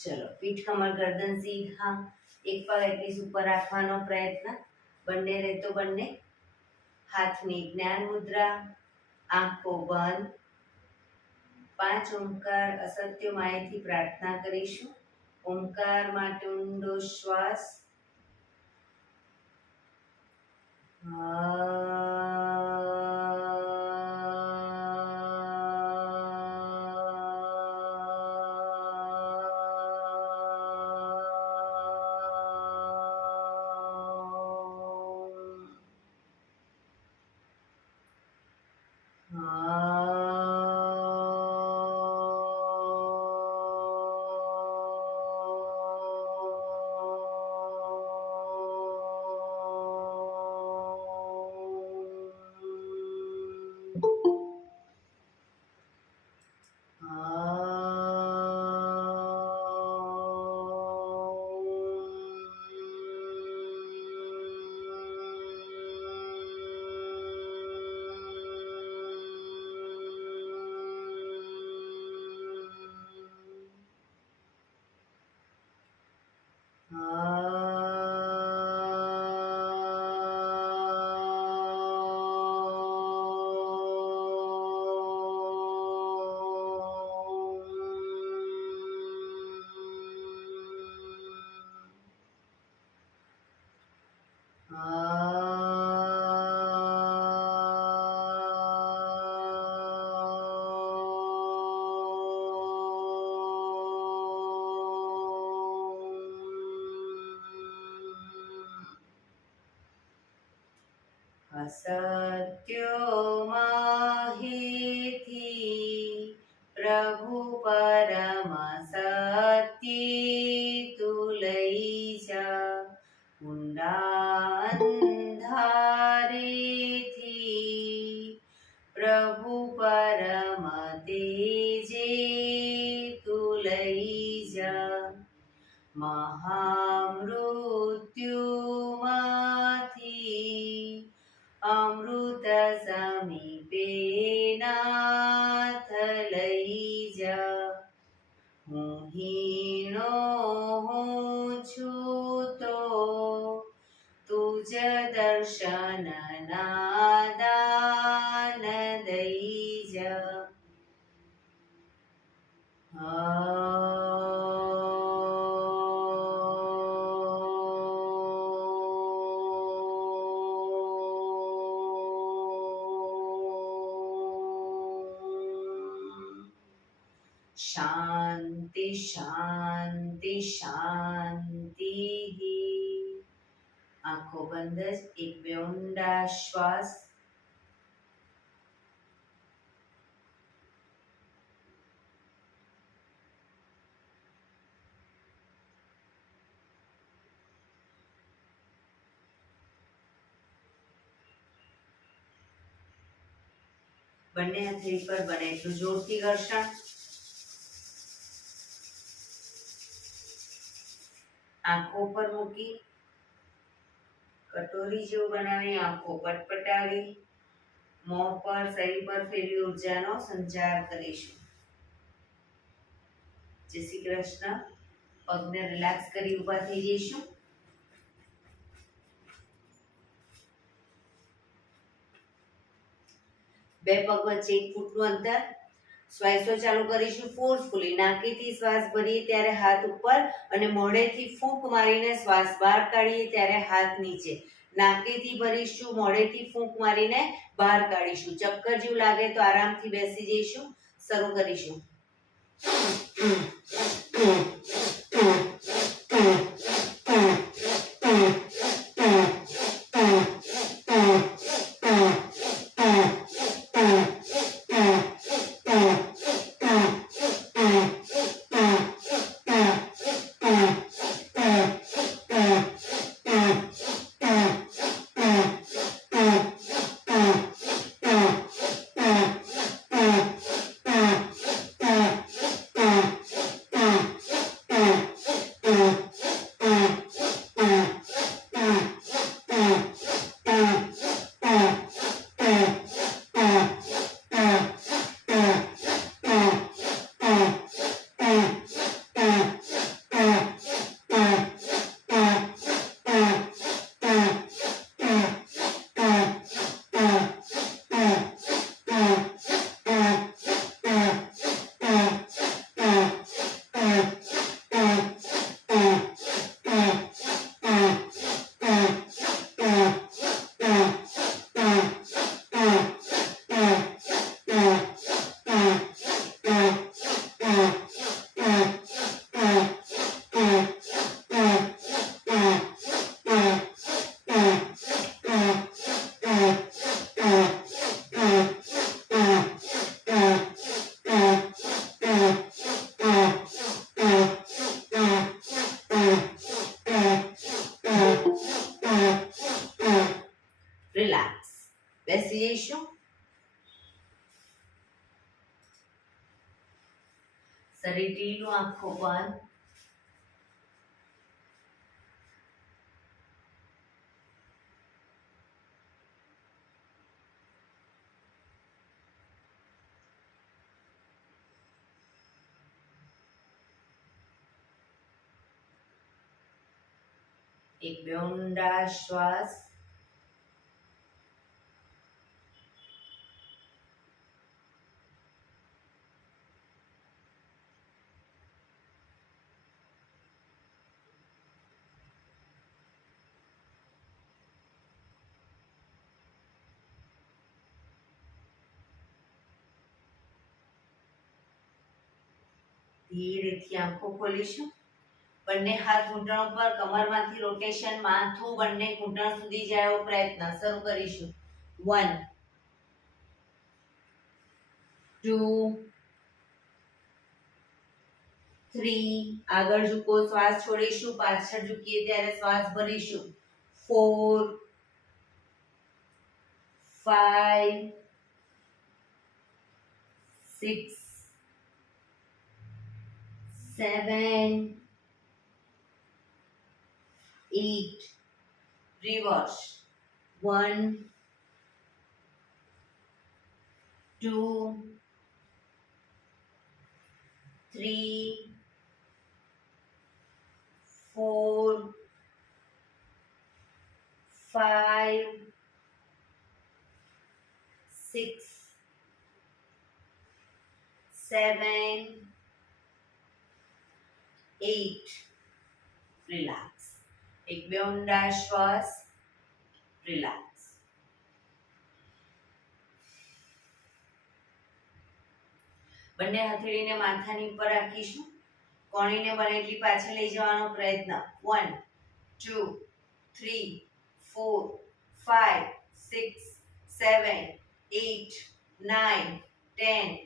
ચલો, પીઠ કમર ગરદન સીધા, એક પગ એટલીસ્ટ ઉપર રાખવાનો પ્રયત્ન, બંને રહેતો બંને, હાથની જ્ઞાન મુદ્રા, આંખો બંધ, 5 ઓમકાર અસત્ય માયથી પ્રાર્થના કરીશું. ઓમકાર માટે ઊંડો શ્વાસ. असत्यो माहिती प्रभु परम सत्य તું લઈ જા ઊંડા અંધારેથી પ્રભુ પરમ તેજે તું લઈ જા મહામૃત્યુમાંથી અમૃત સમીપે નાથ લઈ જા હું હીણો હું છું તો તુજ દર્શન ના દાન દઈ જા શાંતિ શાંતિ શાંતિ. આંખો બંધ જ એક બે ઊંડા શ્વાસ. બંને હાથ પર બને એટલું જોરથી ઘર્ષણ. આંખો પર મૂકી કટોરી જેવું બનાવી આંખો પટપટાવી મોં પર શરીર પર ફેરવી ઉર્જાનો સંચાર કરીશું. જય શ્રી કૃષ્ણ. પગને રિલેક્સ કરી ઊભા થઈ જઈશું. બે પગ વચ્ચે 1 ફૂટનું અંતર. શ્વાસો ચાલુ કરીશું ફોર્સફુલી. નાકેથી શ્વાસ ભરીએ ત્યારે હાથ ઉપર અને મોઢેથી ફૂંક મારીને શ્વાસ બહાર કાઢીએ ત્યારે હાથ નીચે. નાકેથી ભરીશું, મોઢેથી ફૂંક મારીને બહાર કાઢીશું. ચક્કર જેવું લાગે તો આરામથી બેસી જઈશું. શરૂ કરીશું. બેસી જઈશું. શરીર ઢીલું, આંખો બંધ. એક બે ઊંડા શ્વાસ. ધીરેથી આંખો ખોલીશું. બંને હાથ ઘૂંટણ પર, કમરમાંથી રોટેશન, માથું બંને ઘૂંટણ સુધી જાય એવો પ્રયત્ન. શરૂ કરીશું. 1 2 3. આગળ ઝૂકો, શ્વાસ છોડીશું. પાછળ ઝૂકીએ ત્યારે શ્વાસ ભરીશું. 4 5 6 7 8. Reverse. 1 2 3 4 5 6 7 8. રિલેક્સ. એક બે ઊંડા શ્વાસ. રિલેક્સ. બંને હથેળીને માથાની ઉપર રાખીશું. કોણીને બને એટલી પાછળ લઈ જવાનો પ્રયત્ન. 1 2 3 4 5 6 7 8 9 10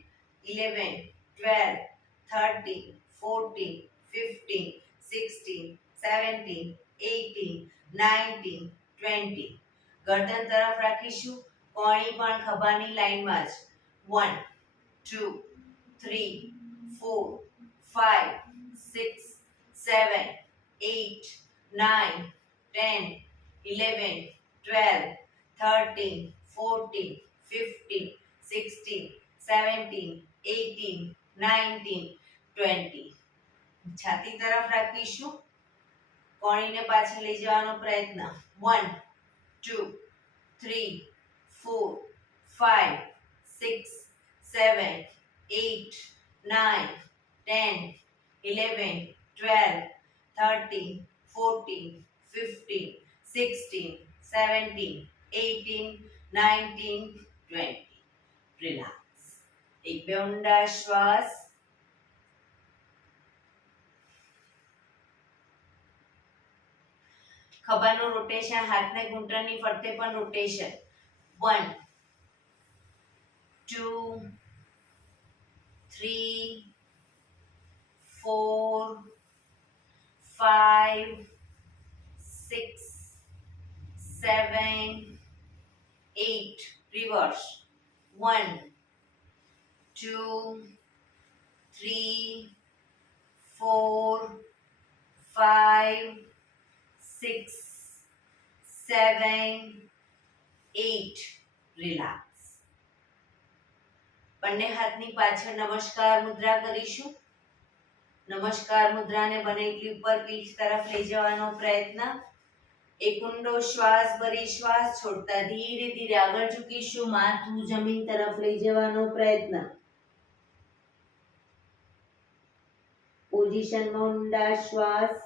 11 12 13 14 15 16 17 18 19 20. ગરદન તરફ રાખીશું. કોણી પણ ખભાની લાઈનમાં જ. 1 2 3 4 5 6 7 8 9 10 11 12 13 14 15 16 17 18 19 20. છાતી તરફ રાખીશું. કોણીને પાછળ લઈ જવાનો પ્રયત્ન. 1 2 3 4 5 6 7 8 9 10 11 12 13 14 15 16 17 18 19 20. રિલેક્સ. એક બે ઊંડા શ્વાસ. ખભાનું રોટેશન, હાથને ઘૂંટણની ફરતે પણ રોટેશન. 1 2 3 4 5 6 7 8. Reverse. 1 2 3 4 5 6 7 8. રિલેક્સ. બંને હાથની પાછળ નમસ્કાર મુદ્રા કરીશું. નમસ્કાર મુદ્રાને બને એટલી ઉપર પીઠ તરફ લઈ જવાનો પ્રયત્ન. એક ઊંડો શ્વાસ ભરી શ્વાસ છોડતા ધીરે ધીરે આગળ ઝૂકીશું. માથું જમીન તરફ લઈ જવાનો પ્રયત્ન. પોઝિશનમાં ઊંડા શ્વાસ.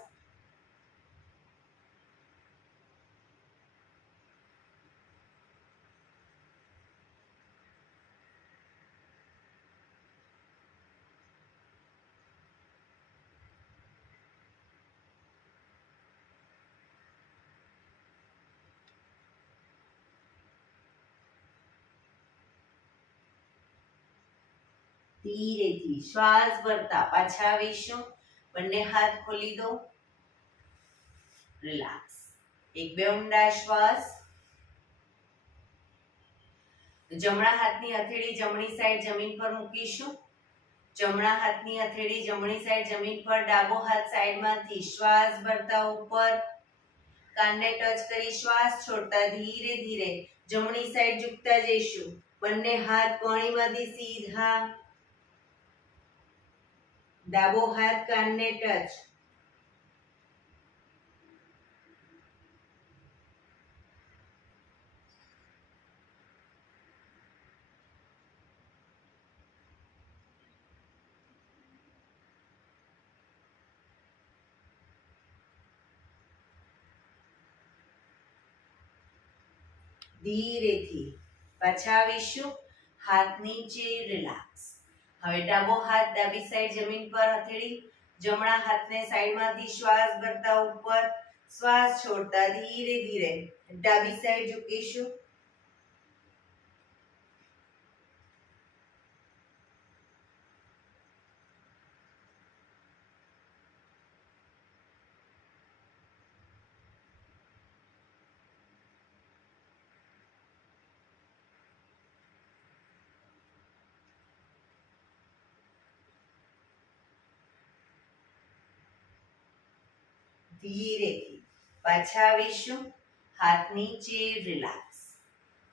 ધીરેથી શ્વાસ ભરતા પાછા આવીશું. બંને હાથ ખોલી દો. રિલેક્સ. એક બે ઊંડા શ્વાસ. જમણા હાથની હથેળી જમણી સાઈડ જમીન પર મૂકીશું. જમણા હાથની હથેળી જમણી સાઈડ જમીન પર, ડાબો હાથ સાઈડમાંથી શ્વાસ ભરતા ઉપર, કાનને ટચ કરી શ્વાસ છોડતા ધીરે ધીરે જમણી સાઈડ ઝૂકતા જઈશું. બંને હાથ કોણીમાંથી સીધા, ડાબો હાથ કાનને ટચ. ધીરેથી પાછા આવીશું. હાથ નીચે, રિલેક્સ. હવે ડાબો હાથ ડાબી સાઈડ જમીન પર હથેળી, જમણા હાથને સાઈડમાંથી શ્વાસ ભરતા ઉપર, શ્વાસ છોડતા ધીરે ધીરે ડાબી સાઈડ ઝૂકીશું. ધીરેથી પાછા આવીશું. હાથ નીચે, રિલેક્સ.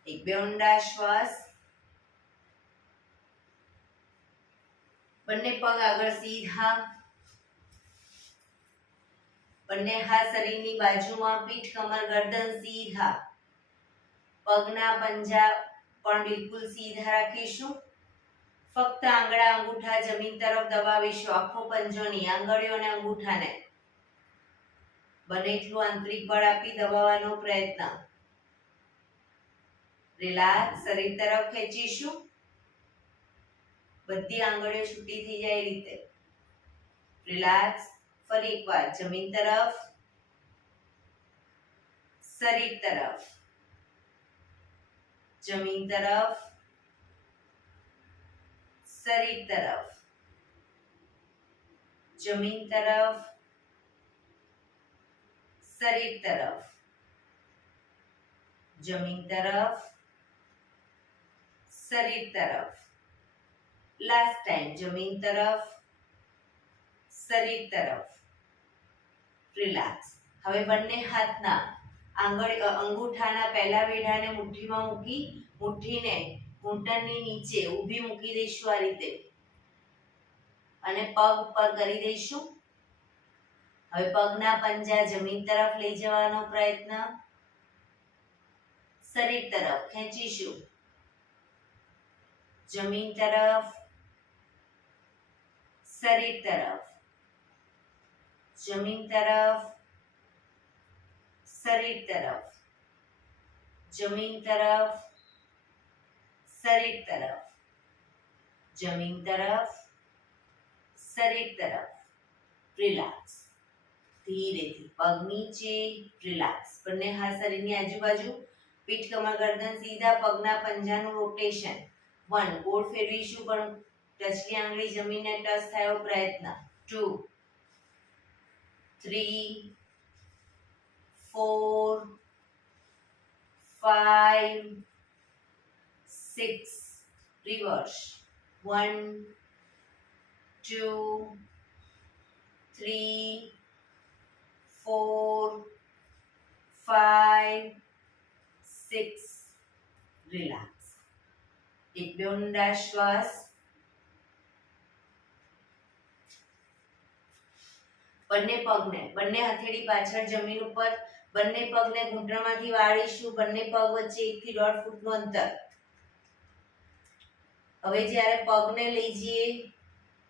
એક બે ઊંડા શ્વાસ. બંને પગ આગળ સીધા, બંને હાથ શરીરની બાજુમાં, પીઠ કમર ગરદન સીધા. પગના પંજા પણ બિલકુલ સીધા રાખીશું. ફક્ત આંગળા અંગૂઠા જમીન તરફ દબાવીશું. આખો પંજો નહીં, આંગળીઓ અને અંગૂઠાને બને એટલું આંતરિક બળ આપી દબાવવાનો પ્રયત્ન. રિલેક્સ. શરીર તરફ ખેંચીશું. બધી આંગળીઓ છૂટી થઈ જાય એ રીતે. રિલેક્સ. ફરી એકવાર જમીન તરફ, શરીર તરફ, જમીન તરફ, શરીર તરફ, જમીન તરફ, શરીર તરફ, જમીન તરફ, શરીર તરફ. લાસ્ટ ટાઈમ જમીન તરફ, શરીર તરફ. રિલેક્સ. હવે બંને હાથના અંગૂઠાના પહેલા વેઢાને મુઠ્ઠીમાં મૂકી, મુઠ્ઠીને ઘૂંટણની નીચે ઊભી મૂકી દઈશું આ રીતે, અને પગ ઉપર કરી દઈશું. હવે પગના પંજા જમીન તરફ લઈ જવાનો પ્રયત્ન. શરીર તરફ ખેંચીશું. જમીન તરફ, શરીર તરફ, જમીન તરફ, શરીર તરફ, જમીન તરફ, શરીર તરફ, જમીન તરફ, શરીર તરફ. રિલેક્સ. ધીરેથી પગ નીચે, રિલેક્સ. બંને હાથ શરીરની આજુબાજુ, પીઠ કમર ગરદન સીધા, પગના પંજાનું રોટેશન. 1 ગોળ ફેરવીશું પણ ટચની આંગળી જમીનને ટચ થાય એવો પ્રયત્ન. 2 3 4 5 6 રિવર્સ. 1 2 3 4 5 6. રિલેક્સ. એક બે ઊંડા શ્વાસ. બંને પગને, બંને હથેળી પાછળ જમીન ઉપર, બંને પગને ઘૂંટણમાંથી વાળીશું. બંને પગ વચ્ચે 1 થી 1.5 ફૂટનું અંતર. હવે જ્યારે પગને લઈ જઈએ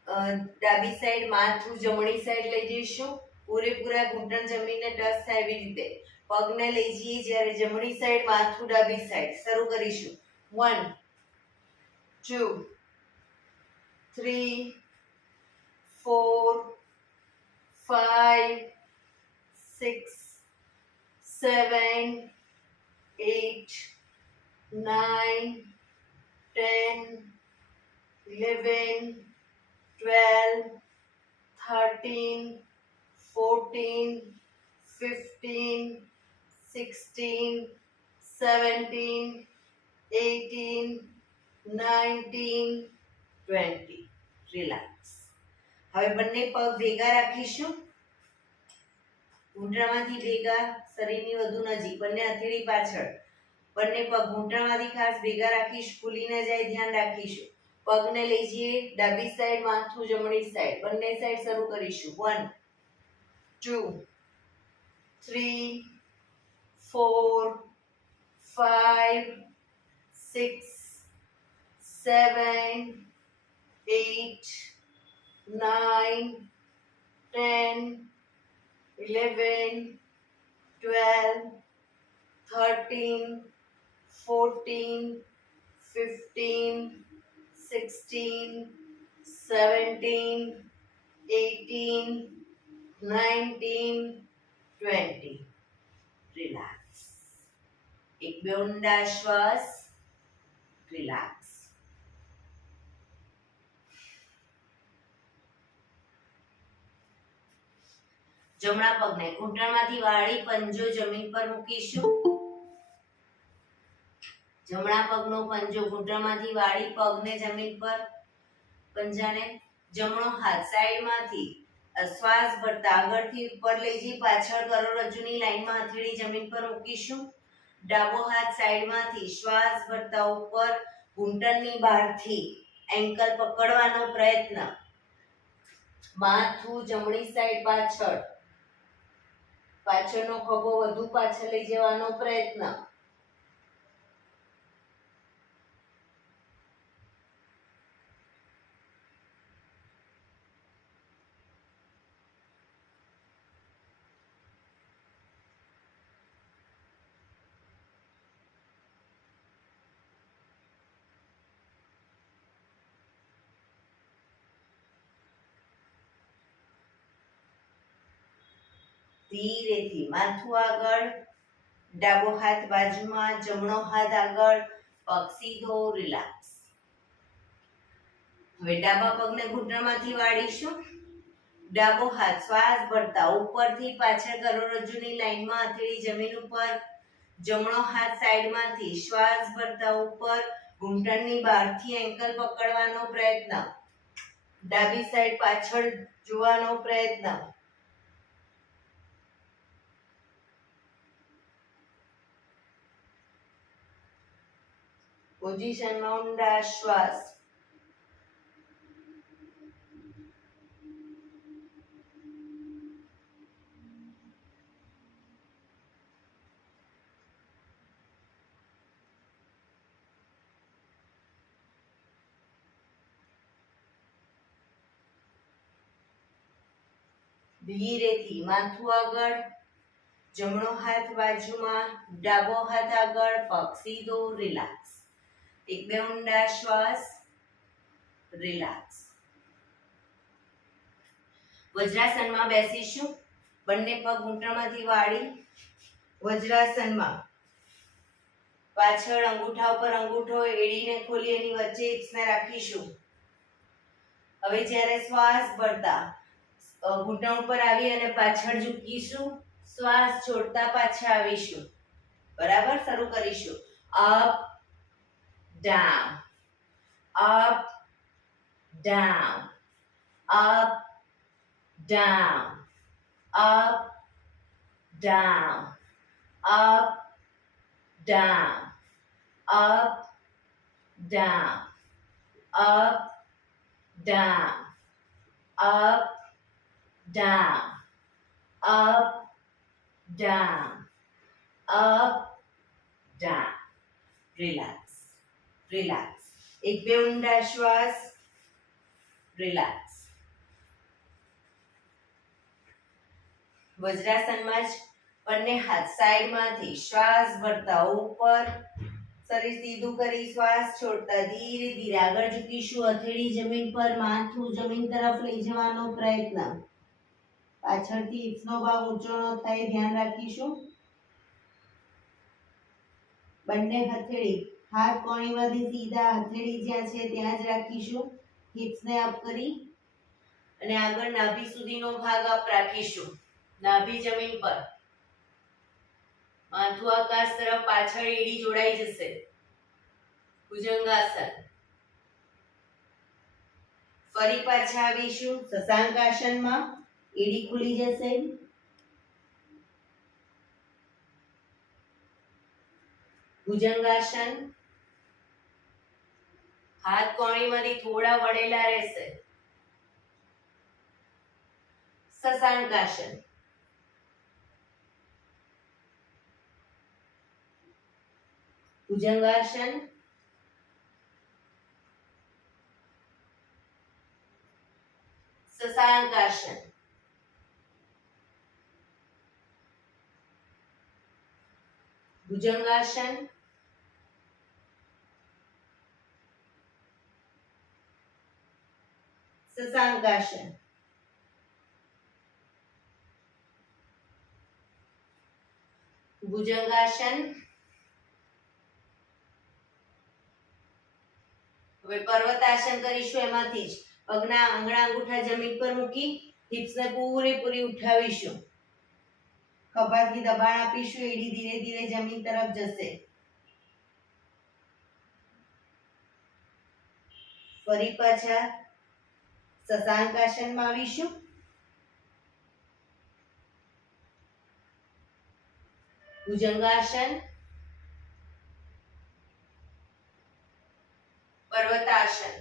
ડાબી સાઈડ, માથું જમણી સાઈડ લઈ જઈશું. પૂરેપૂરા ઘૂંટણ જમીનને ટચ થાય એવી રીતે પગને લઈ જઈએ. જ્યારે જમણી સાઈડ, માથું ડાબી સાઈડ. શરૂ કરીશું. 1 2 3 4 5 6 7 8 9 10 11 12 13 14 15 16 17 18, 19, 20. રિલેક્સ. હવે બંને પગ ભેગા રાખીશું. ઘૂંટણમાંથી ભેગા, શરીરની વધુ નજીક, બંને હથેળી પાછળ. બંને પગ ઘૂંટણમાંથી ખાસ ભેગા રાખીશું, ખુલી ન જાય, ધ્યાન રાખીશું. પગને લઈ જઈએ ડાબી સાઈડ, માથું જમણી સાઈડ, બંને સાઈડ શરૂ કરીશું. 1, 2, 3, 4, 5, 6, 7, 8, 9, 10, 11, 12, 13, 14, 15, 16, 17, 18, 19, 20. રિલેક્સ. એક બે ઊંડા શ્વાસ. રિલેક્સ. જમણા પગને ઘૂંટણમાંથી વાળી પંજો જમીન પર મૂકીશું. જમણા પગનો પંજો ઘૂંટણમાંથી વાળી પગને જમીન પર, પંજાને. જમણો હાથ સાઈડમાંથી શ્વાસ ભરતા આગળથી ઉપર લઈ જઈ પાછળ કરોડરજ્જુની લાઈનમાં હથેળી જમીન પર મૂકીશું. ડાબો હાથ સાઈડમાંથી શ્વાસ ભરતા ઉપર ઘૂંટણની બહારથી એન્કલ પકડવાનો પ્રયત્ન. માથું જમણી સાઈડ પાછળ, પાછળનો ખભો વધુ પાછળ લઈ જવાનો પ્રયત્ન. ધીરેથી માથું આગળ, ડાબો હાથ બાજુમાં, જમણો હાથ આગળ, પગ સીધો. રિલેક્સ. હવે ડાબા પગને ઘૂંટણમાંથી વાળીશું. ડાબો હાથ શ્વાસ ભરતા ઉપરથી પાછળ કરોડરજ્જુની લાઈનમાં હથેળી જમીન ઉપર. જમણો હાથ સાઈડમાંથી શ્વાસ ભરતા ઉપર ઘૂંટણની બહારથી એન્કલ પકડવાનો પ્રયત્ન. ડાબી સાઈડ પાછળ જોવાનો પ્રયત્ન. પોઝિશનમાં ઊંડા શ્વાસ. ધીરેથી માથું આગળ, જમણો હાથ બાજુમાં, ડાબો હાથ આગળ, પગ સીધો. રિલેક્સ. એક બે ઊંડા શ્વાસ. રિલેક્સ. વજ્રાસનમાં બેસીશું. બંને પગ ઘૂંટણમાંથી વાળી વજ્રાસનમાં. પાછળ અંગૂઠા ઉપર અંગૂઠો, એડીને ખોલી એની વચ્ચે હિપ્સને રાખીશું. હવે જ્યારે શ્વાસ ભરતા ઘૂંટણ ઉપર આવી અને પાછળ ઝૂકીશું. શ્વાસ છોડતા પાછા આવીશું. બરાબર. શરૂ કરીશું. Up, down, up, down, up, down, up, down, up, down, up, down, up, down, up, down, up, down, up, down. Relax. Relax. એક બે ઊંડા શ્વાસ. રિલેક્સ. વજ્રાસનમાં જ બંને હાથ સાઈડમાંથી શ્વાસ ભરતા ઉપર, શરીર સીધું કરી શ્વાસ છોડતા ધીરે ધીરે આગળ ઝૂકીશું. હથેળી જમીન પર, માથું જમીન તરફ લઈ જવાનો પ્રયત્ન. પાછળથી હિપ્સનો ભાગ ઊંચો ન થાય, ધ્યાન રાખીશું. બંને હથેળી હાથ કોણીમાંથી સીધા, હથેળી જ્યાં છે ત્યાં જ રાખીશું. હિપ્સને અપ કરી અને આગળ નાભી સુધીનો ભાગ અપ રાખીશું. નાભી જમીન પર, માથું આકાશ તરફ, પાછળ એડી જોડાઈ જશે. ભુજંગાસન. ફરી પાછા આવીશું શશાંકાસનમાં. એડી ખુલી જશે. ભુજંગાસન. હાથ કોણીમાંથી થોડા વળેલા રહેશે. શશાંકાસન. ભુજંગાસન. શશાંકાસન. ભુજંગાસન. શશાંકાસન. ભુજંગાસન. હવે પર્વતાસન કરીશું. એમાંથી જ પગના આંગળા અંગૂઠા જમીન પર મૂકી હિપ્સને પૂરેપૂરી ઉઠાવીશું. ખભાથી દબાણ આપીશું. એડી ધીરે ધીરે જમીન તરફ જશે. ફરી પાછા શશાંકાસનમાં આવીશું. ભુજંગાસન. પર્વતાસન.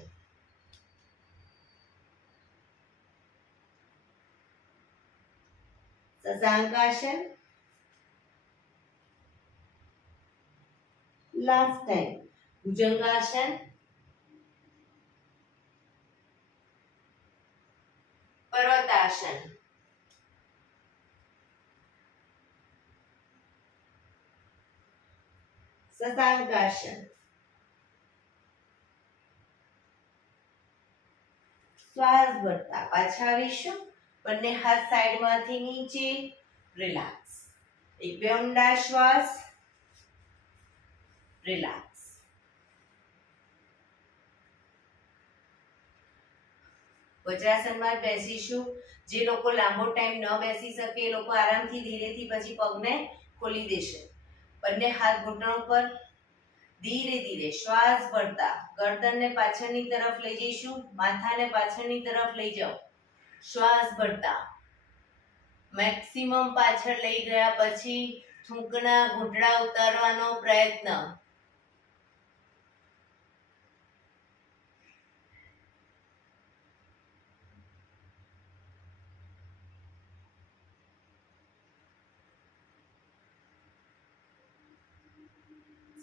શશાંકાસન. Last time bhujangasana. પર્વતાસન. શશાંકાસન. શ્વાસ ભરતા પાછા આવીશું. બંને હાથ સાઈડમાંથી નીચે. રિલેક્સ. એક બે ઊંડા શ્વાસ. રિલેક્સ. વજ્રાસનમાં બેસીશું. જે લોકો લાંબો ટાઈમ ન બેસી શકે એ લોકો આરામથી ધીરેથી પછી પગને ખોલી દેશે. બંને હાથ ઘૂંટણો પર. ધીરે ધીરે શ્વાસ ભરતા ગરદનને પાછળની તરફ લઈ જઈશું. માથાને પાછળની તરફ લઈ જાઓ. શ્વાસ ભરતા મેક્સિમમ પાછળ લઈ ગયા પછી થૂંકના ઘૂંટડા ઉતારવાનો પ્રયત્ન.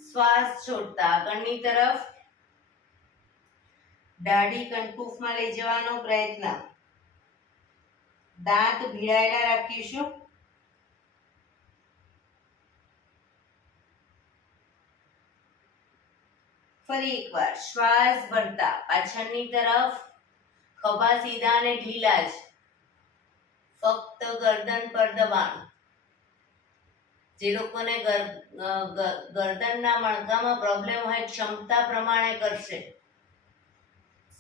શ્વાસ છોડતા આગળની તરફ દાઢી કંઠપૂફમાં લઈ જવાનો પ્રયત્ન. દાંત ભીડાયેલા રાખીશું. ફરી એકવાર શ્વાસ ભરતા પાછળની તરફ. ખભા સીધા અને ઢીલા જ. ફક્ત ગરદન પર દબાણ. જે લોકોને ગરદનના મણકામાં પ્રોબ્લેમ હોય ક્ષમતા પ્રમાણે કરશે.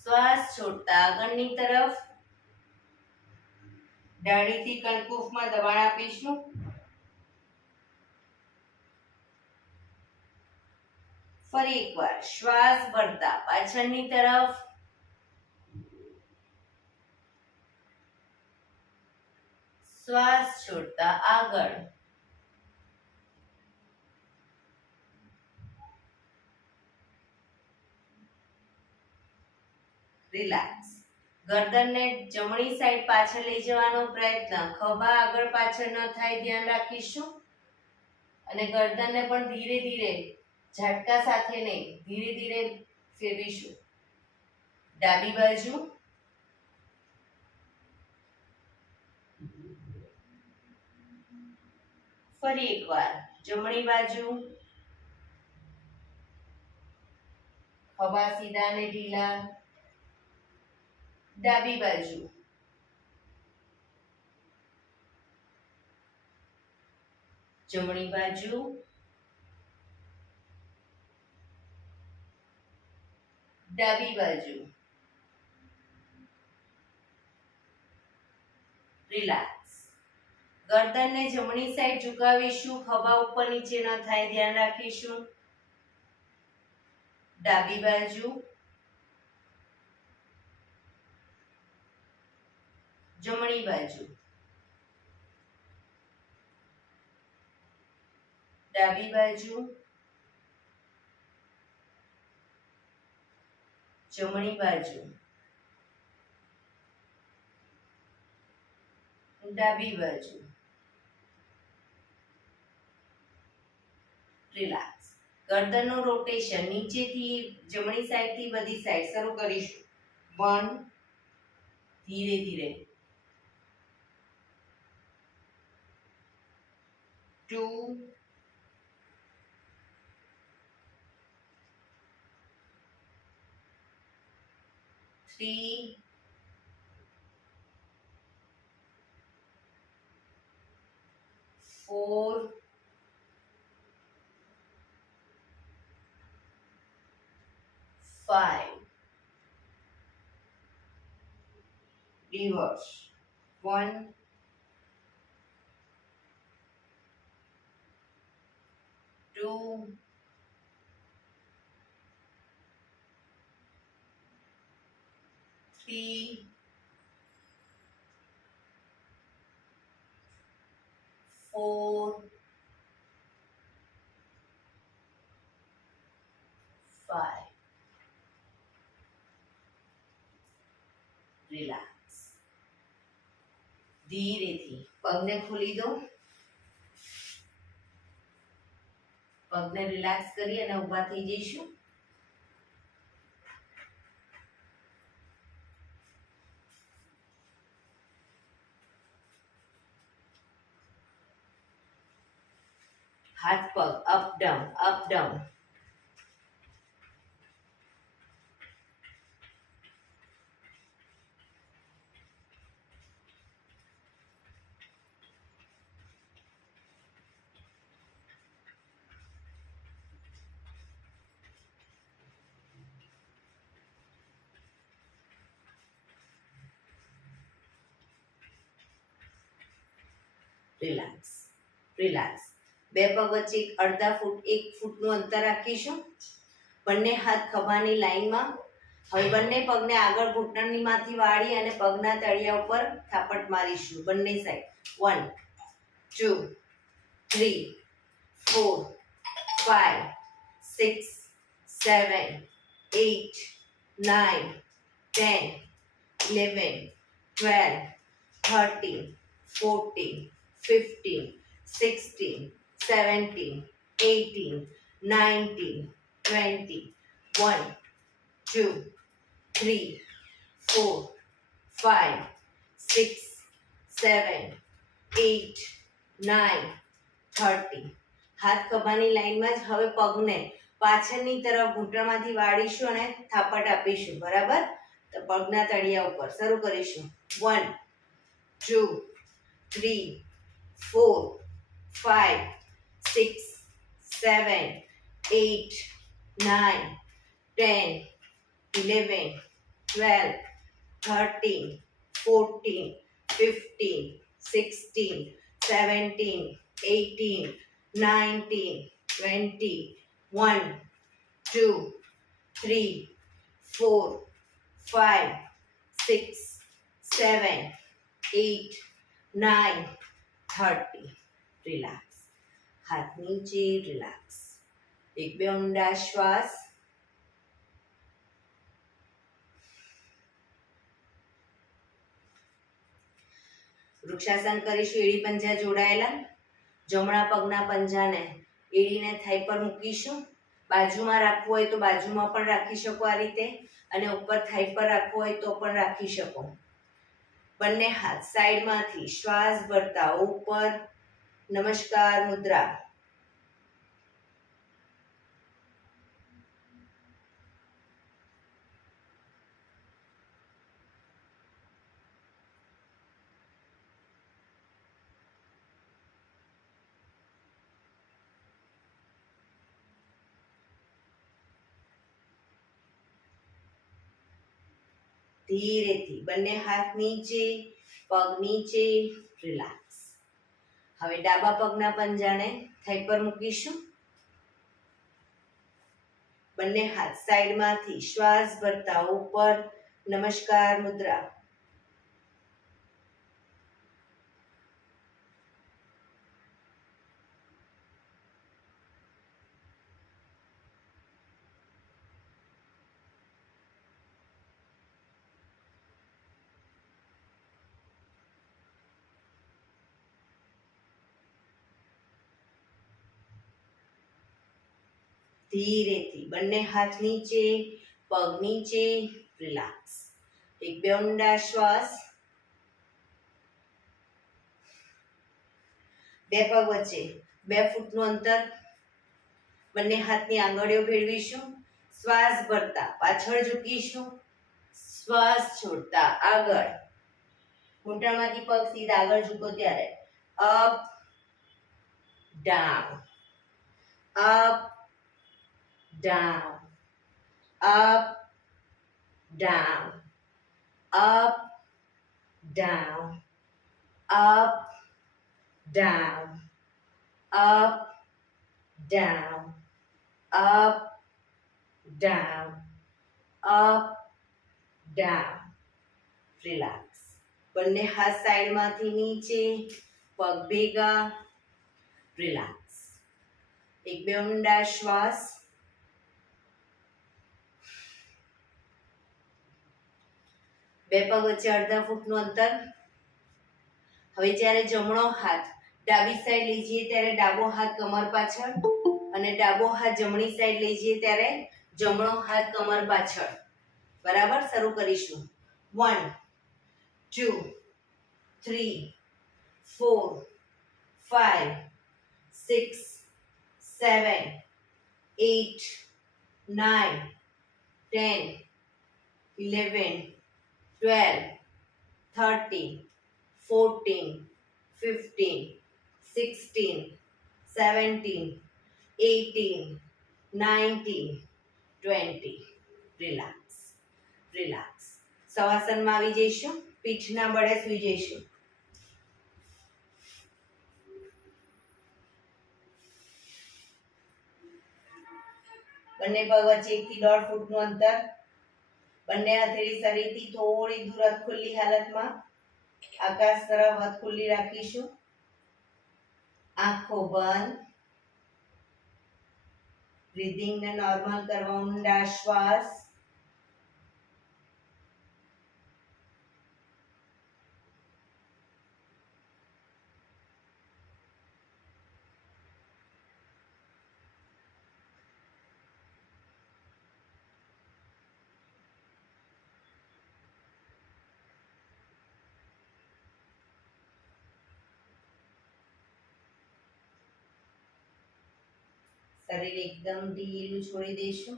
શ્વાસ છોડતા આગળની તરફ દાઢીથી કંઠપૂફમાં દબાણ આપીશું. ફરી એકવાર શ્વાસ ભરતા પાછળની તરફ. શ્વાસ છોડતા આગળ. રિલેક્સ. ગરદનને જમણી સાઈડ પાછળ લઈ જવાનો પ્રયત્ન. ખભા આગળ પાછળ ન થાય ધ્યાન રાખીશું. અને ગરદનને પણ ધીરે ધીરે ઝટકા સાથે નહીં ધીરે ધીરે ફેરવીશું. ડાબી બાજુ. ફરી એકવાર જમણી બાજુ. ખભા સીધા અને ઢીલા. ડાબી બાજુ. જમણી બાજુ. ડાબી બાજુ. રિલેક્સ. ગરદનને જમણી સાઈડ ઝુકાવીશું. ખભા ઉપર નીચે ન થાય ધ્યાન રાખીશું. ડાબી બાજુ, જમણી બાજુ, ડાબી બાજુ, જમણી બાજુ, ડાબી બાજુ. રિલેક્સ. ગરદનનું રોટેશન નીચેથી જમણી સાઈડથી બધી સાઈડ શરૂ કરીશું. 1, ધીરે ધીરે, 2, 3, 4, 5. Reverse. 1, 2, 3, 4, 5. રિલેક્સ. ધીરેથી પગને ખોલી દો. પગને રિલેક્સ કરી અને ઊભા થઈ જઈશું. હાથ પગ up down, up down. Relax, relax. બે પગ વચ્ચે અડધા ફૂટ 1 ફૂટનું અંતર રાખીશું. બંને હાથ ખભાની લાઈનમાં. હવે બંને પગને આગળ ઘૂંટણની માંથી વાળી અને પગના તળિયા ઉપર થાપટ મારીશું બંને સાઈડ. 1, 2, 3, 4, 5, 6, 7, 8, 9, 10, 11, 12, 13, 14, 15, 16, 17, 18, 19, 20, 1, 2, 3, 4, 5, 6, 7, 8, 9, 30. હાથ ખભાની લાઈનમાં જ હવે પગને પાછળની તરફ ઘૂંટણમાંથી વાળીશું અને થાપટ આપીશું. બરાબર? તો પગના તળિયા ઉપર શરૂ કરીશું. 1, 2, 3, 4, 5, 6, 7, 8, 9, 10, 11, 12, 13, 14, 15, 16, 17, 18, 19, 20, 1, 2, 3, 4, 5, 6, 7, 8, 9, 30. રિલેક્સ. હાથ નીચે, રિલેક્સ. એક બે ઊંડા શ્વાસ. વૃક્ષાસન કરીશું. એડી પંજા જોડાયેલા. જમણા પગના પંજાને એડીને થાઈ પર મૂકીશું. બાજુમાં રાખવું હોય તો બાજુમાં પણ રાખી શકો આ રીતે, અને ઉપર થાઈ પર રાખવું હોય તો પણ રાખી શકો. બંને હાથ સાઈડમાંથી શ્વાસ ભરતા ઉપર. નમસ્કાર મુદ્રા. ધીરેથી બંને હાથ નીચે, પગ નીચે. રિલેક્સ. હવે ડાબા પગના પંજાને થાઈ પર મૂકીશું. બંને હાથ સાઈડમાંથી શ્વાસ ભરતા ઉપર, નમસ્કાર મુદ્રા. ધીરેથી બંને હાથ નીચે, પગ નીચે, રિલેક્સ. એક બે ઊંડા શ્વાસ. બે પગ વચ્ચે 2 ફૂટનું અંતર. બંને હાથની આંગળીઓ ભેળવીશું. શ્વાસ ભરતા પાછળ ઝૂકીશું. શ્વાસ છોડતા આગળ. ઘૂંટણમાંથી પગ સીધા આગળ ઝૂકો ત્યારે up, down, up, down, up, down, up, down, up, down, up, down, up, down, up, down. Relax. બંને હાથ સાઈડમાંથી નીચે, પગ ભેગા. રિલેક્સ. એક બે ઊંડા શ્વાસ. બે પગ વચ્ચે અડધા ફૂટનું અંતર. હવે જ્યારે જમણો હાથ ડાબી સાઈડ લઈ જઈએ ત્યારે ડાબો હાથ કમર પાછળ અને ડાબો હાથ જમણી સાઈડ લઈ જઈએ ત્યારે જમણો હાથ કમર પાછળ. બરાબર? શરૂ કરીશું. 1 2 3 4 5 6 7 8 9 10 11 12 13 14 15 16 17 18 19 20. રિલેક્સ. રિલેક્સ. શવાસનમાં આવી જઈશું. પીઠના બળે સૂઈ જઈશું. બંને પગ વચ્ચે 1 થી 1.5 ફૂટનું અંતર. બંને હથેળી શરીરથી થોડી દૂર હાથ ખુલ્લી હાલતમાં. આકાશ તરફ હાથ ખુલ્લી રાખીશું. આંખો બંધ. બ્રીધિંગ ને નોર્મલ કરવા. ઊંડા શ્વાસ. શરીર એકદમ ઢીલું છોડી દઈશું.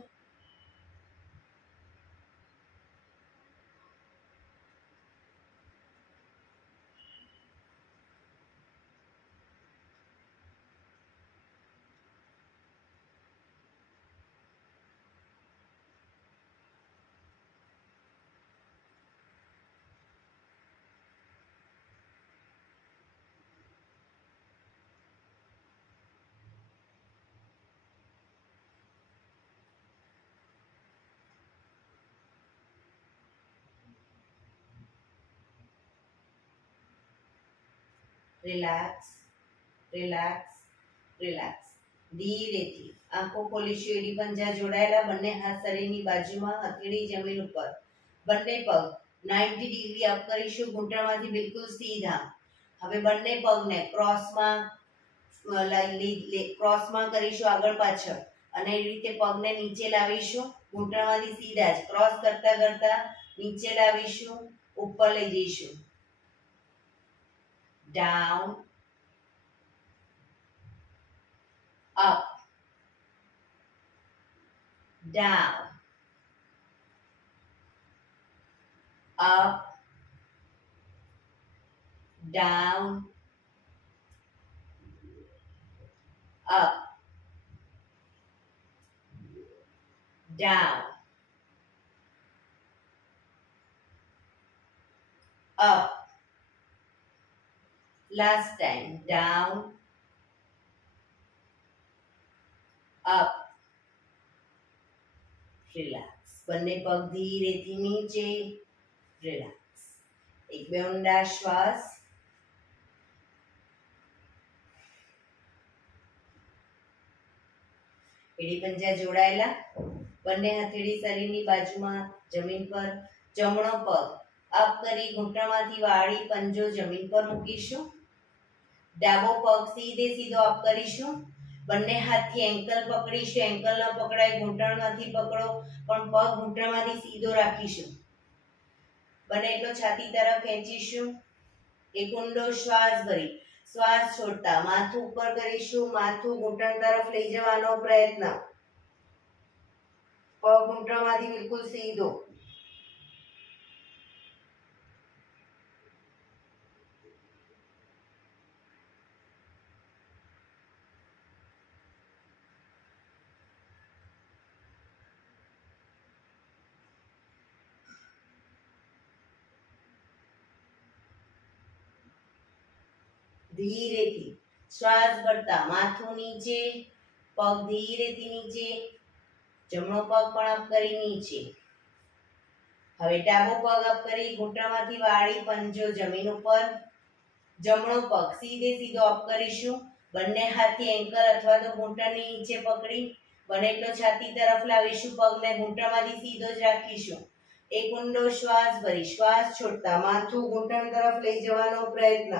રિલેક્સ. રિલેક્સ. રિલેક્સ. ધીરેથી આંખો ખોલીશું. એડી પંજા જોડાયેલા. બંને હાથ શરીરની બાજુમાં. હથેળી જમીન ઉપર. બંને પગ 90 ડિગ્રી અપ કરીશું. ઘૂંટણમાંથી બિલકુલ સીધા. હવે બંને પગને ક્રોસમાં કરીશું આગળ પાછળ અને એ રીતે પગને નીચે લાવીશું. ઘૂંટણમાંથી સીધા જ ક્રોસ કરતા કરતા નીચે લાવીશું. ઉપર લઈ જઈશું. down, up, down, up, down, up, down, up. Last time. Down, up, relax. બંને પગ ધીરેથી નીચે, રિલેક્સ. એક બે ઊંડા શ્વાસ. એડી પંજા જોડાયેલા. બંને હથેળી શરીરની બાજુમાં જમીન પર. જમણો પગ અપ કરી ઘૂંટણમાંથી વાળી પંજો જમીન પર મૂકીશું. ડાબો પગ સીધે સીધો અપ કરીશું. બંને હાથથી એન્કલ પકડીશું. એન્કલ ન પકડાય, ઘૂંટણમાંથી પકડો, પણ પગ ઘૂંટણમાંથી સીધો રાખીશું. બને એટલો છાતી તરફ ખેંચીશું. એક ઊંડો શ્વાસ ભરી શ્વાસ છોડતા માથું ઉપર કરીશું. માથું ઘૂંટણ તરફ લઈ જવાનો પ્રયત્ન. પગ ઘૂંટણમાંથી બિલકુલ સીધો. ધીરેથી શ્વાસ ભરતા માથું નીચે, પગ ધીરેથી નીચે. જમણો પગ પણ અપ કરી નીચે. હવે ડાબો પગ અપ કરી ઘૂંટણમાંથી વાળી પંજો જમીન ઉપર. જમણો પગ સીધે સીધો અપ કરીશું. બંને હાથથી એન્કલ અથવા તો ઘૂંટણની નીચે પકડી બને એટલો છાતી તરફ લાવીશું. પગને ઘૂંટણમાંથી સીધો જ રાખીશું. એક ઊંડો શ્વાસ ભરી શ્વાસ છોડતા માથું ઘૂંટણ તરફ લઈ જવાનો પ્રયત્ન.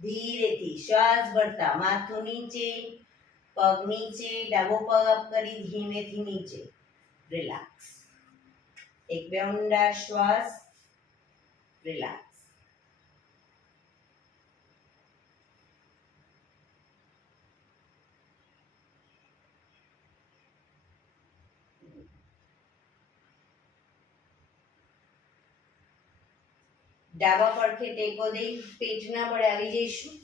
ધીરેથી શ્વાસ ભરતા માથું નીચે, પગ નીચે. ડાબો પગ અપ કરી ધીમેથી નીચે, રિલેક્સ. એક બે ઊંડા શ્વાસ, રિલેક્સ. ડાબા પડખે ટેકો દઈ પેટના બળે આવી જઈશું.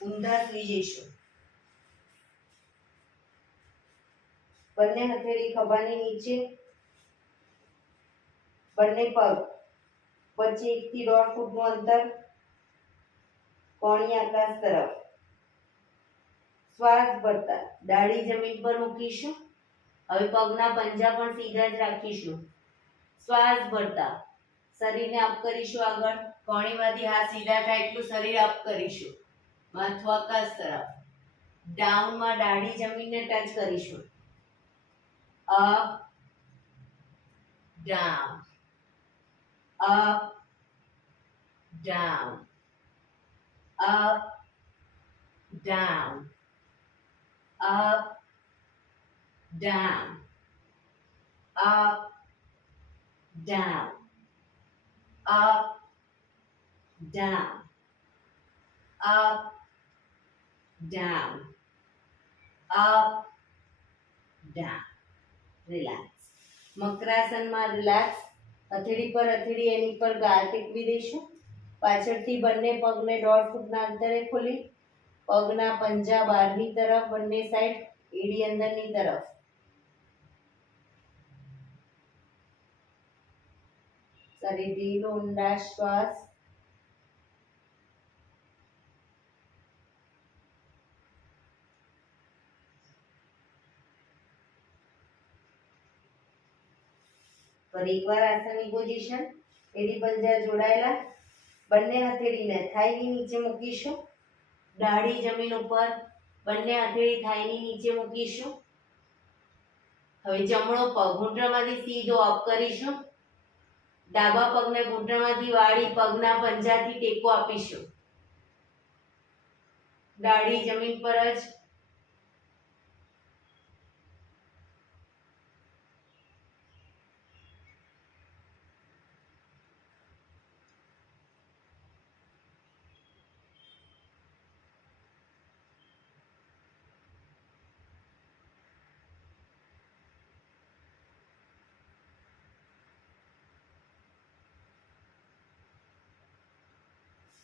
ઊંધા સુઈ જઈશું. બંને હથેળી ખભાની નીચે. બંને પગ વચ્ચે 1 થી 1.5 ફૂટનું અંતર. કોણી આકાશ તરફ. શ્વાસ ભરતા દાઢી જમીન પર મૂકીશું. હવે પગના પંજા પણ સીધા જ રાખીશું. શ્વાસ ભરતા શરીરને અપ કરીશું. આગળ કોણીમાંથી હાથ સીધા થાય એટલું શરીર અપ કરીશું. માથું આકાશ તરફ. ડાઉનમાં દાઢી જમીનને ટચ કરીશું. Up, down, up, down, up, down, up, down, up, down, up, down, up, down, up, down. Relax. મકરાસનમાં રિલેક્સ. હથેળી પર હથેળી એની પર ગાલ ટેકવી દઈશું. પાછળથી બંને પગને 1.5 ફૂટના અંતરે ખોલી પગના પંજા બહારની તરફ, બંને સાઈડ, એડી અંદરની તરફ. શરીર ઢીલું, ઊંડા શ્વાસ. ફરી એકવાર આસનની પોઝિશન. એડી પંજા જોડાયેલા. બંને હથેળીને થાઈની નીચે મૂકીશું. દાઢી જમીન ઉપર. બંને હથેળી થાઈની નીચે મૂકીશું. હવે જમણો પગ ઘૂંટણમાંથી સીધો અપ કરીશું. ડાબા પગને ઘૂંટણમાંથી વાળી પગના પંજાથી ટેકો આપીશું. દાઢી જમીન પર જ.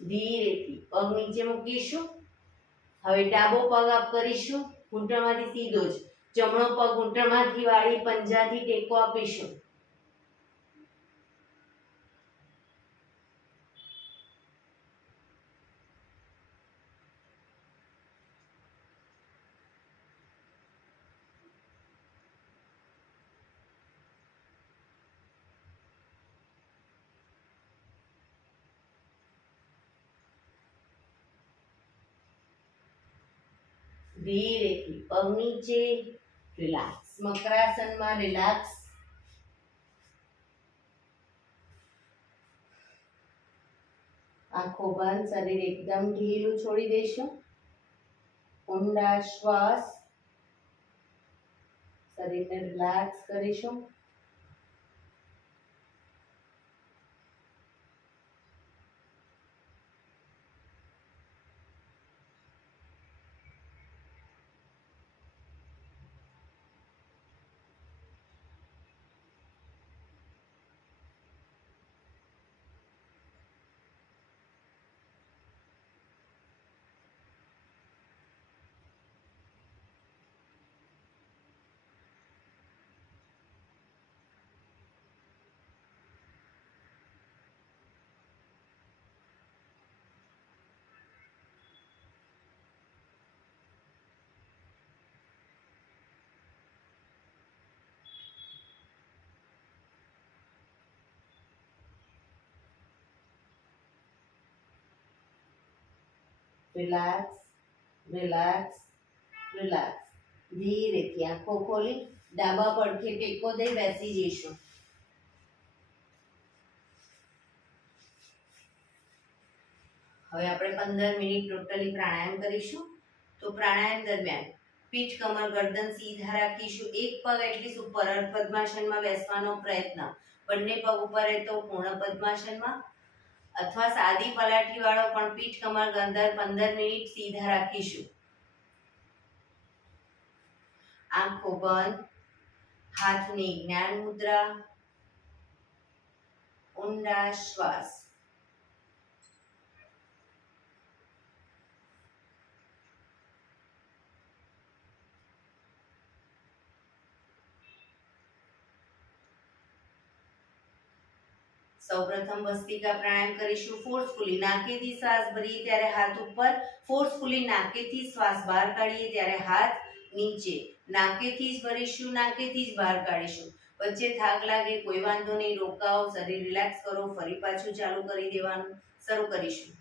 ધીરેથી પગ નીચે મૂકીશું. હવે ડાબો પગ અપ કરીશું, ઘૂંટણમાંથી સીધો જ. જમણો પગ ઘૂંટણમાંથી વાળી પંજાથી ટેકો આપીશું. ધીરેથી પગ નીચે, રિલેક્સ. મકરાસનમાં રિલેક્સ. આંખો બંધ, શરીર એકદમ ઢીલું છોડી દઈશું. ઊંડા શ્વાસ, શરીરને રિલેક્સ કરીશું. Relax, relax, relax. ધીરેથી આંખો ખોલી ડાબા પડખે ટેકો દઈ બેસી જઈશું. હવે આપણે 15 મિનિટ ટોટલી પ્રાણાયામ કરીશું. તો પ્રાણાયામ દરમિયાન પીઠ, કમર, ગરદન સીધા રાખીશું. એક પગ એટલીસ્ટ ઉપર અર્ધ પદ્માસનમાં બેસવાનો પ્રયત્ન. બંને પગ ઉપર રહે તો પૂર્ણ પદ્માસનમાં, અથવા સાદી પલાઠી વાળો પણ પીઠ, કમર, ગરદન 15 મિનિટ સીધા રાખીશું. આંખો બંધ, હાથની જ્ઞાન મુદ્રા, ઊંડા શ્વાસ. સૌપ્રથમ ભસ્ત્રિકા પ્રાણાયામ કરીશું. ફોર્સફુલી નાકેથી શ્વાસ ભરીએ ત્યારે હાથ ઉપર, ફોર્સફુલી નાકેથી શ્વાસ બહાર કાઢીએ ત્યારે હાથ નીચે. નાકેથી જ ભરીશું, નાકેથી જ બહાર કાઢીશું. વચ્ચે થાક લાગે કોઈ વાંધો નહીં, રોકાઓ, શરીર રિલેક્સ કરો, ફરી પાછું ચાલુ કરી દેવાનું. શરૂ કરીશું.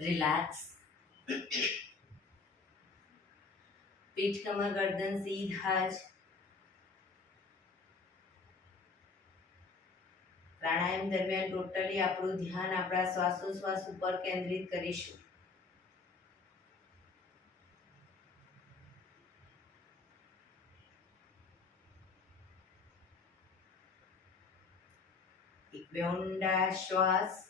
રિલેક્સ. પીઠ, કમર, ગરદન સીધા જ. પ્રાણાયામ દરમિયાન ટોટલી આપણું ધ્યાન આપણા શ્વાસોશ્વાસ ઉપર કેન્દ્રિત કરીશું. એક બે ઊંડા શ્વાસ.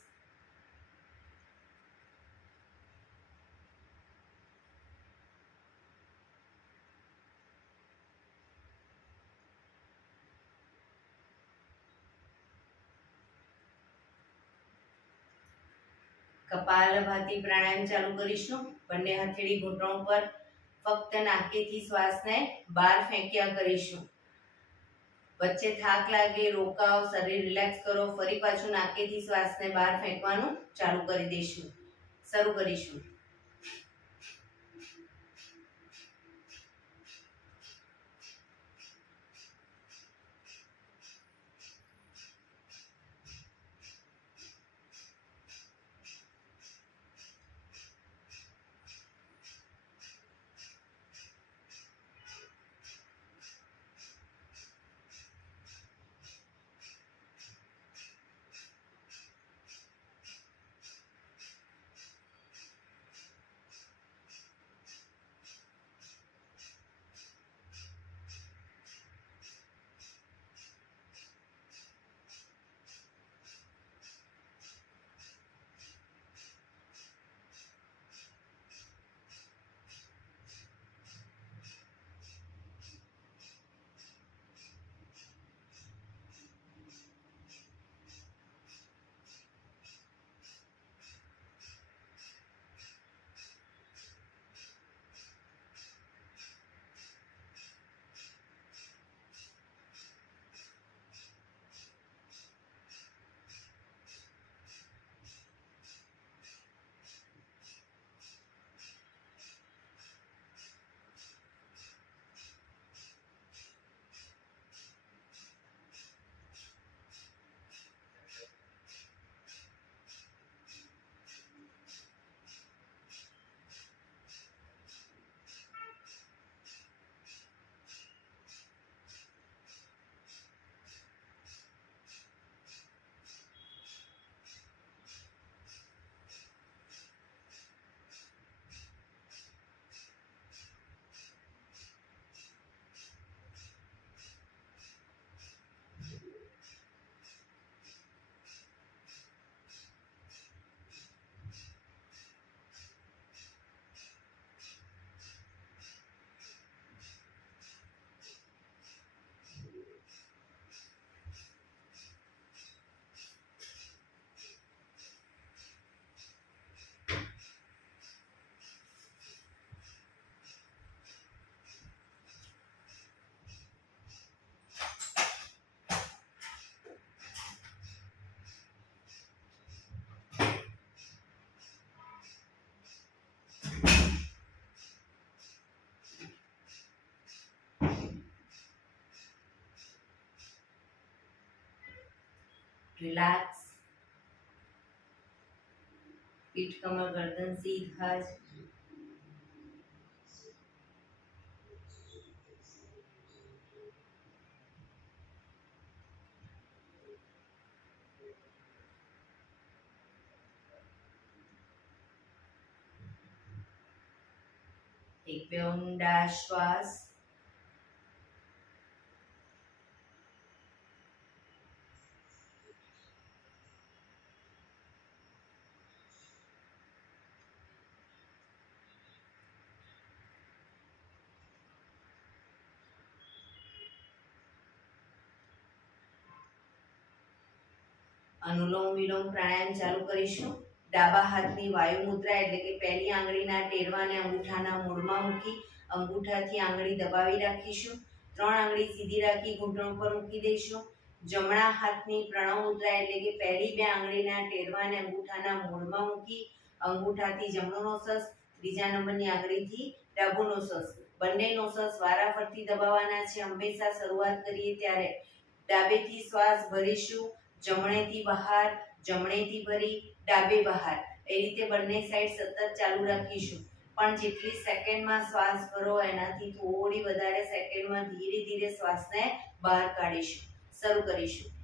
કપાલભાતી પ્રાણાયામ ચાલુ કરીશું. બંને હથેળી ઘૂંટણ પર, ફક્ત નાકેથી શ્વાસને બહાર ફેંક્યા કરીશું. વચ્ચે થાક લાગે, રોકાવ, શરીર રિલેક્સ કરો, ફરી પાછું નાકેથી શ્વાસને બહાર ફેંકવાનું ચાલુ કરી દઈશું. શરૂ કરીશું. રિલેક્સ. પીઠ, કમર, ગરદન સીધા જ. એક બે ઊંડા શ્વાસ. અનુલોમ વિલોમ પ્રાણાયામ ચાલુ કરીશું. ડાબા હાથની વાયુ મુદ્રા એટલે કે પહેલી આંગળીના ટેરવાને અંગૂઠાના મૂળમાં મૂકી અંગૂઠાથી આંગળી દબાવી રાખીશું. 3 આંગળી સીધી રાખી ઘૂંટણ ઉપર મૂકી દઈશું. જમણા હાથની પ્રણવ મુદ્રા એટલે કે પહેલી 2 આંગળીના ટેરવાને અંગૂઠાના મૂળમાં મૂકી અંગૂઠાથી જમણો નોસસ, ત્રીજા નંબરની આંગળીથી ડાબો નોસસ, બંને નોસસ વારાફરતી દબાવવાના છે. હંમેશા શરૂઆત કરીએ ત્યારે ડાબેથી શ્વાસ ભરીશું, જમણેથી બહાર, જમણેથી ભરી, ડાબે બહાર. એ રીતે બંને સાઈડ સતત ચાલુ રાખીશું. પણ જેટલી સેકન્ડમાં શ્વાસ ભરો એનાથી થોડી વધારે સેકન્ડમાં ધીરે ધીરે શ્વાસને બહાર કાઢીશું. શરૂ કરીશું.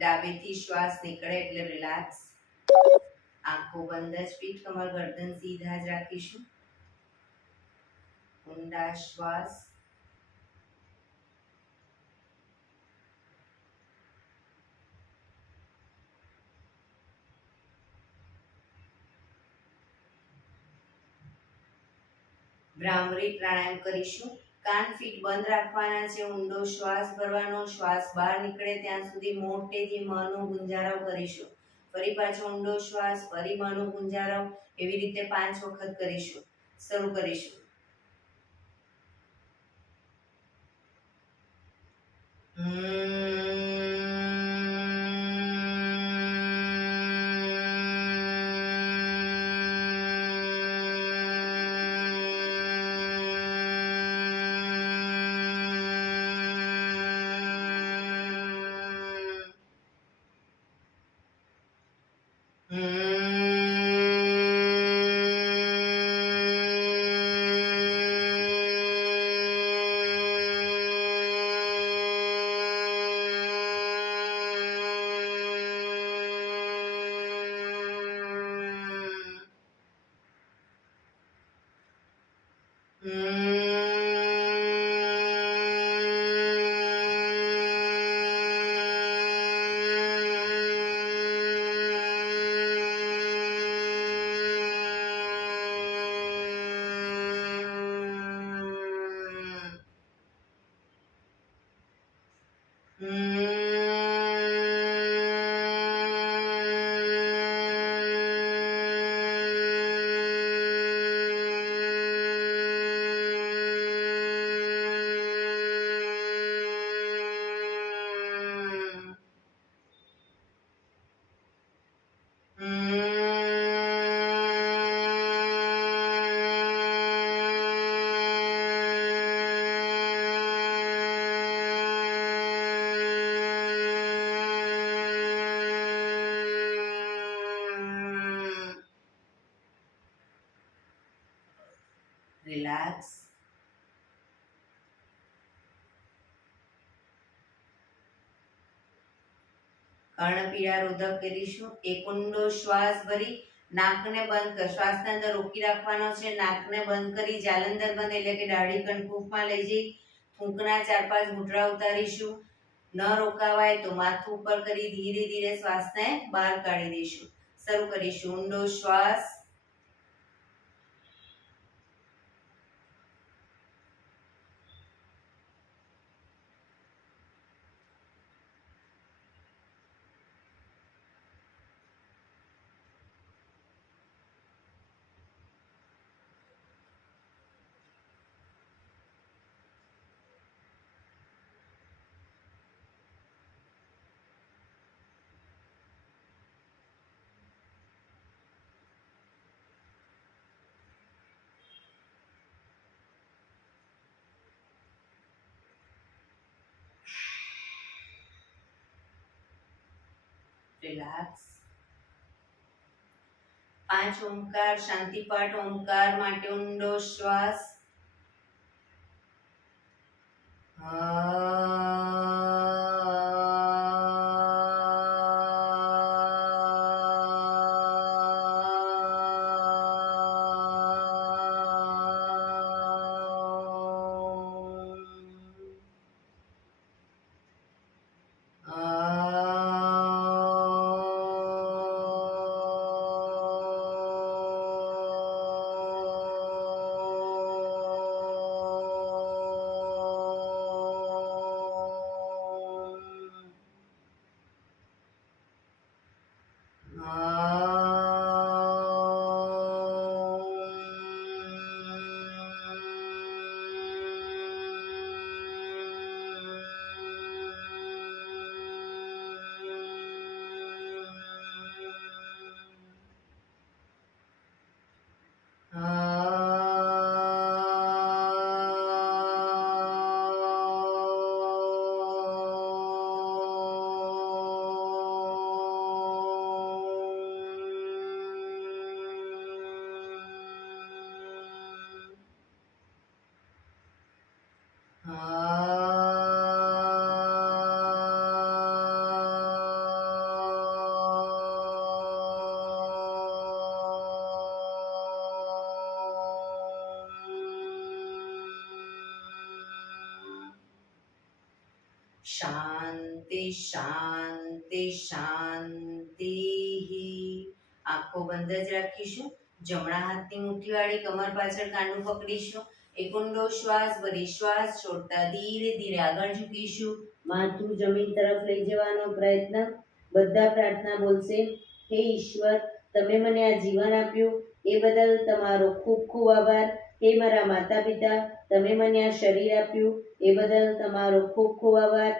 ડાબેથી શ્વાસ નીકળે એટલે રિલેક્સ. આંખો બંધ જ, પીઠ કમર ગરદન સીધા જ રાખીશું. ઊંડા શ્વાસ. ભ્રામરી પ્રાણાયામ કરીશું. કાન ફીટ બંધ રાખવાના છે. ઊંડો શ્વાસ ભરવાનો. શ્વાસ બહાર નીકળે ત્યાં સુધી મોટેથી મનો ગુંજારવ કરીશું. ફરી પાછો ઊંડો શ્વાસ, ફરી મનો ગુંજારવ. એવી રીતે 5 વખત કરીશું. શરૂ કરીશું. રિલેક્સ. કર્ણપીડા રોધક કરીશું. એક ઊંડો શ્વાસ ભરી નાકને બંધ કર. શ્વાસને અંદર રોકી રાખવાનો છે. નાકને બંધ કરી જાલંધર બંધ એટલે કે દાઢી કણકૂફમાં લઈ જઈ ફૂંકના 4-5 ઘૂંટડા ઉતારીશું. ન રોકાવાય તો માથું ઉપર કરી ધીરે ધીરે શ્વાસને બહાર કાઢી દઈશું. શરૂ કરીશું. ઊંડો શ્વાસ. રિલેક્સ. 5 ઓમકાર શાંતિપાઠ. ઓમકાર માટે ઊંડો શ્વાસ. શાંતિ શાંતિ શાંતિ. આંખો બંધ જ રાખીશું. જમણા હાથની મુઠ્ઠીવાળી કમર પાછળ કાંડું પકડીશું. એક ઊંડો શ્વાસ ભરી શ્વાસ છોડતા ધીરે ધીરે આગળ ઝૂકીશું. માથું જમીન તરફ લઈ જવાનો પ્રયત્ન. બધા પ્રાર્થના બોલશે. હે ઈશ્વર, તમે મને આ જીવન આપ્યું એ બદલ તમારો ખૂબ ખૂબ આભાર. હે મારા માતા પિતા, તમે મને આ શરીર આપ્યું એ બદલ તમારો ખૂબ ખૂબ આભાર.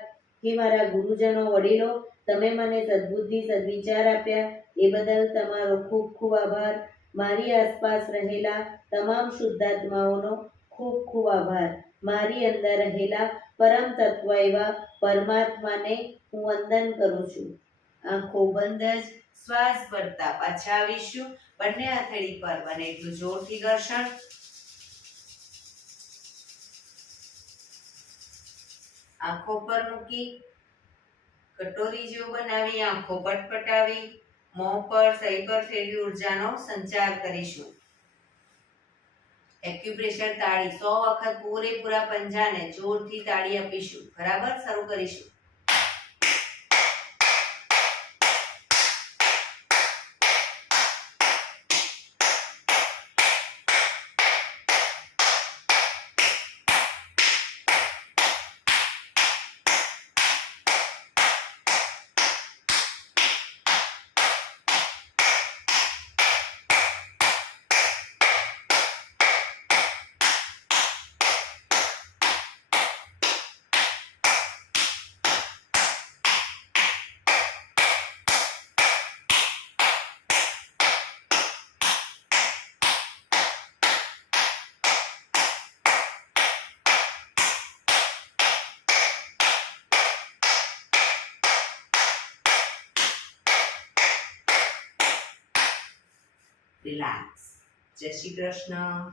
હે મારા ગુરુજનો વડીલો, તમે મને સદબુદ્ધિ સદવિચાર આપ્યા એ બદલ તમારો ખૂબ ખૂબ આભાર. મારી આસપાસ રહેલા તમામ શુદ્ધાત્માઓનો ખૂબ ખૂબ આભાર. મારી અંદર રહેલા પરમ તત્વ એવા પરમાત્માને હું વંદન કરું છું. આંખો બંધ જ શ્વાસ ભરતા પાછા આવીશું. બંને હથેળી પર બને એટલું જોરથી ઘર્ષણ. આંખો પર મૂકી કટોરી જેવું બનાવી આંખો પટપટાવી મોં પર શરીર પર ફેરવી ઉર્જાનો સંચાર કરીશું. એક્યુપ્રેશર તાળી 100 વખત પૂરેપૂરા પંજાને જોરથી તાળી આપીશું. બરાબર, શરૂ કરીશું. રિલેક્સ. જય શ્રી કૃષ્ણ.